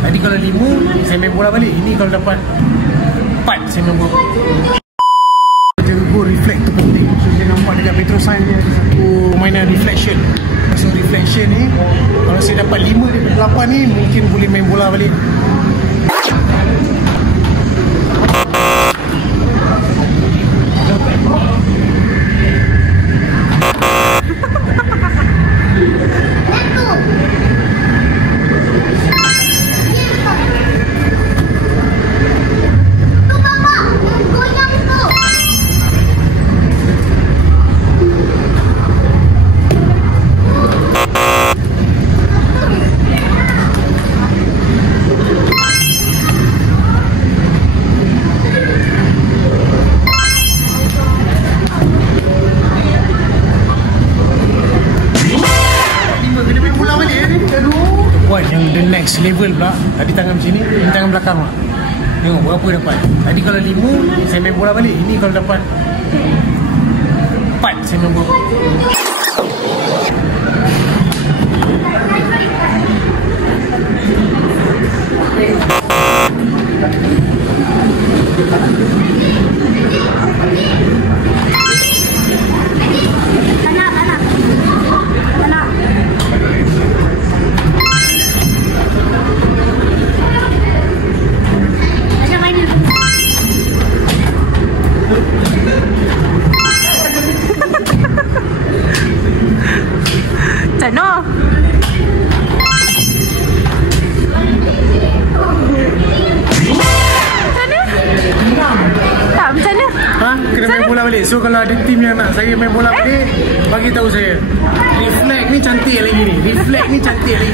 Tadi kalau 5 saya main bola balik. Ini kalau dapat 4 saya main bola. Go reflect tu penting. So saya nampak dekat Petrosign dia ada satu permainan reflection. So reflection ni kalau saya dapat 5 daripada 8 ni, mungkin boleh main bola balik. Buat yang the next level pula. Tadi tangan macam ni, ini tangan belakang pula. Tengok berapa dapat. Tadi kalau 5 saya main bola balik. Ini kalau dapat 4 saya main bola. Cano. Tak macam mana? Ha? Kena main bola balik. So kalau ada tim yang nak saya main bola balik, bagi tahu saya. Reflect ni cantik lagi ni. Reflect ni cantik lagi.